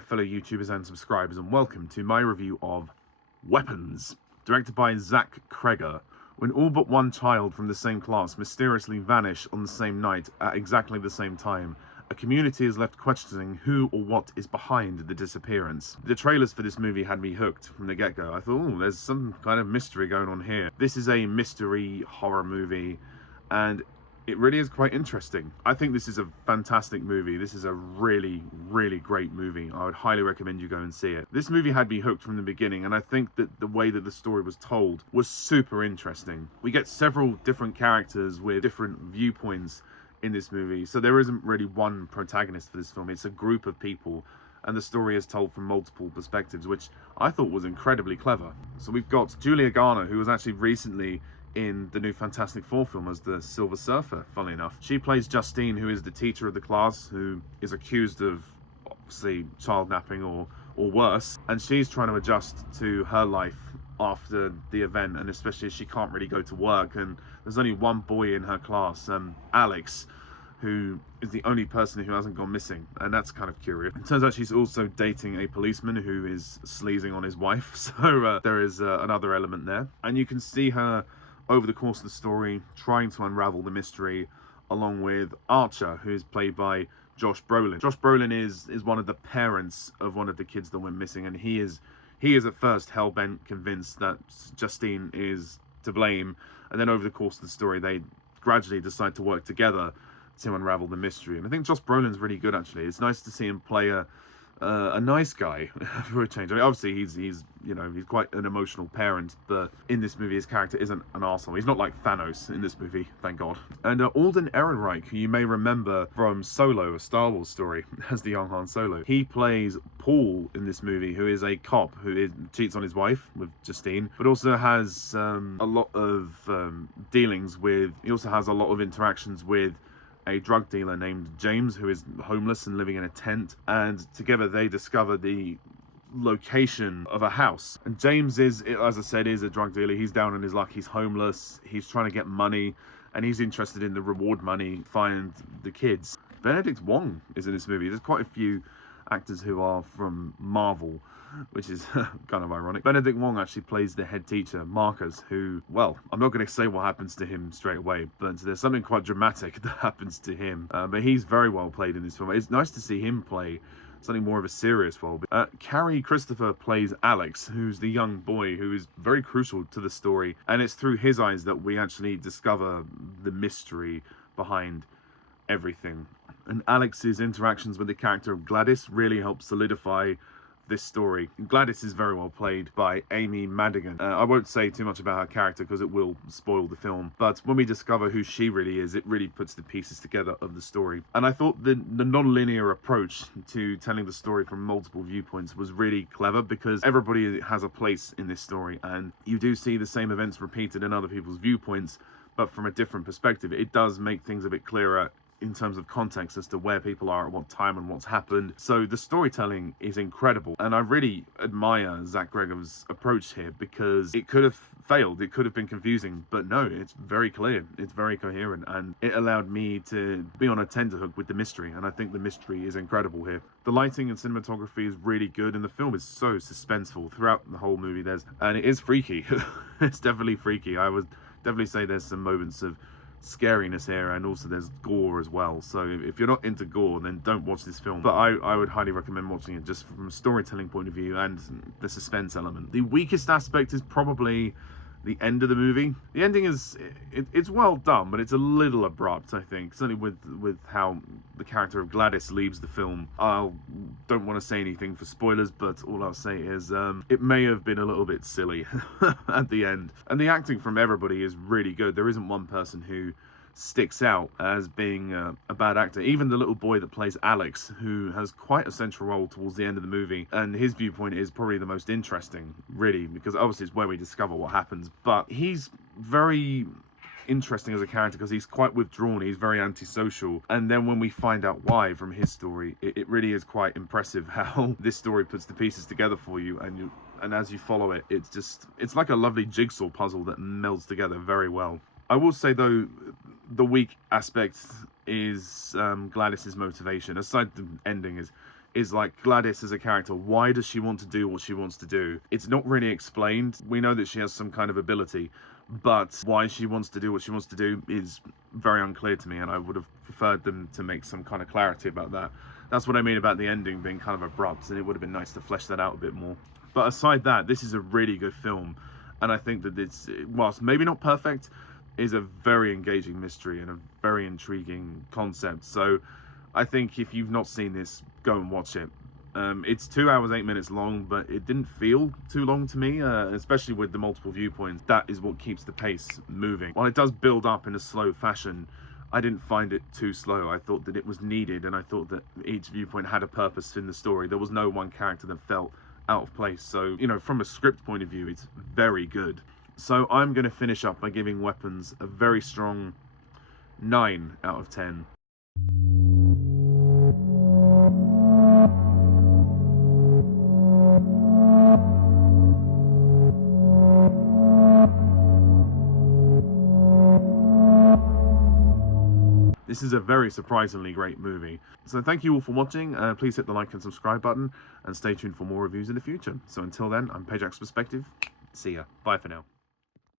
my fellow YouTubers and subscribers, and welcome to my review of Weapons, directed by Cregger. When all but one child from the same class mysteriously vanish on the same night at exactly the same time, a community is left questioning who or what is behind the disappearance. The trailers for this movie had me hooked from the get-go. I thought, oh, there's some kind of mystery going on here. This is a mystery horror movie, and it really is quite interesting. I think this is a fantastic movie. This is a really, really great movie. I would highly recommend you go and see it. This movie had me hooked from the beginning, and I think that the way that the story was told was super interesting. We get several different characters with different viewpoints in this movie, so there isn't really one protagonist for this film. It's a group of people, and the story is told from multiple perspectives, which I thought was incredibly clever. So we've got Garner, who was actually recently in the new Fantastic Four film as the Silver Surfer, funnily enough. She plays Justine, who is the teacher of the class, who is accused of, obviously, child napping or worse, and she's trying to adjust to her life after the event, and especially as she can't really go to work, and there's only one boy in her class, Alex, who is the only person who hasn't gone missing, and that's kind of curious. It turns out she's also dating a policeman who is sleazing on his wife, so there is another element there. And you can see her over the course of the story trying to unravel the mystery, along with Archer, who is played by Josh Brolin. Josh Brolin is one of the parents of one of the kids that went missing, and he is at first hell-bent convinced that Justine is to blame, and then over the course of the story they gradually decide to work together to unravel the mystery. And I think Josh Brolin's really good, actually. It's nice to see him play a nice guy for a change. I mean, obviously he's quite an emotional parent, but in this movie his character isn't an arsehole. He's not like Thanos in this movie, thank God. And Alden Ehrenreich, who you may remember from Solo, a Star Wars story, as the young Han Solo. He plays Paul in this movie, who is a cop who cheats on his wife with Justine, but also has a lot of dealings with, he also has a lot of interactions with a drug dealer named James, who is homeless and living in a tent, and together they discover the location of a house. And James is, as I said, is a drug dealer. He's down on his luck. He's homeless. He's trying to get money, and he's interested in the reward money, find the kids. Benedict Wong is in this movie. There's quite a few actors who are from Marvel, which is kind of ironic. Benedict Wong actually plays the head teacher, Marcus, who, well, I'm not going to say what happens to him straight away, but there's something quite dramatic that happens to him. But he's very well played in this film. It's nice to see him play something more of a serious role. Cary Christopher plays Alex, who's the young boy who is very crucial to the story, and it's through his eyes that we actually discover the mystery behind everything. And Alex's interactions with the character of Gladys really help solidify this story. Gladys is very well played by Madigan. I won't say too much about her character because it will spoil the film, but when we discover who she really is, it really puts the pieces together of the story. And I thought the non-linear approach to telling the story from multiple viewpoints was really clever, because everybody has a place in this story, and you do see the same events repeated in other people's viewpoints, but from a different perspective. It does make things a bit clearer in terms of context as to where people are at what time and what's happened. So the storytelling is incredible, and I really admire Cregger's approach here, because it could have failed, it could have been confusing, but no, it's very clear, it's very coherent, and it allowed me to be on a tenterhook with the mystery, and I think the mystery is incredible here. The lighting and cinematography is really good, and the film is so suspenseful throughout the whole movie. And it is freaky. It's definitely freaky. I would definitely say there's some moments of scariness here, and also there's gore as well. So if you're not into gore, then don't watch this film, but I would highly recommend watching it just from a storytelling point of view and the suspense element. The weakest aspect is probably the end of the movie. The ending is, it's well done, but it's a little abrupt, I think, certainly with how the character of Gladys leaves the film. I don't want to say anything for spoilers, but all I'll say is it may have been a little bit silly at the end. And the acting from everybody is really good. There isn't one person who sticks out as being a bad actor. Even the little boy that plays Alex, who has quite a central role towards the end of the movie, and his viewpoint is probably the most interesting, really, because obviously it's where we discover what happens, but he's very interesting as a character because he's quite withdrawn, he's very antisocial, and then when we find out why from his story, it really is quite impressive how this story puts the pieces together for you, and as you follow it, it's like a lovely jigsaw puzzle that melds together very well. I will say, though, the weak aspect is Gladys's motivation. Aside the ending is is like Gladys as a character. Why does she want to do what she wants to do? It's not really explained. We know that she has some kind of ability, but why she wants to do what she wants to do is very unclear to me, and I would have preferred them to make some kind of clarity about that. That's what I mean about the ending being kind of abrupt, and it would have been nice to flesh that out a bit more. But aside that, this is a really good film, and I think that it's, whilst maybe not perfect, is a very engaging mystery and a very intriguing concept. So I think if you've not seen this, go and watch it. It's 2 hours 8 minutes long, but it didn't feel too long to me, especially with the multiple viewpoints. That is what keeps the pace moving. While it does build up in a slow fashion, I didn't find it too slow. I thought that it was needed, and I thought that each viewpoint had a purpose in the story. There was no one character that felt out of place. So, you know, from a script point of view, it's very good. So I'm going to finish up by giving Weapons a very strong 9 out of 10. This is a very surprisingly great movie. So thank you all for watching. Please hit the like and subscribe button, and stay tuned for more reviews in the future. So until then, I'm Pajack's Perspective. See ya. Bye for now.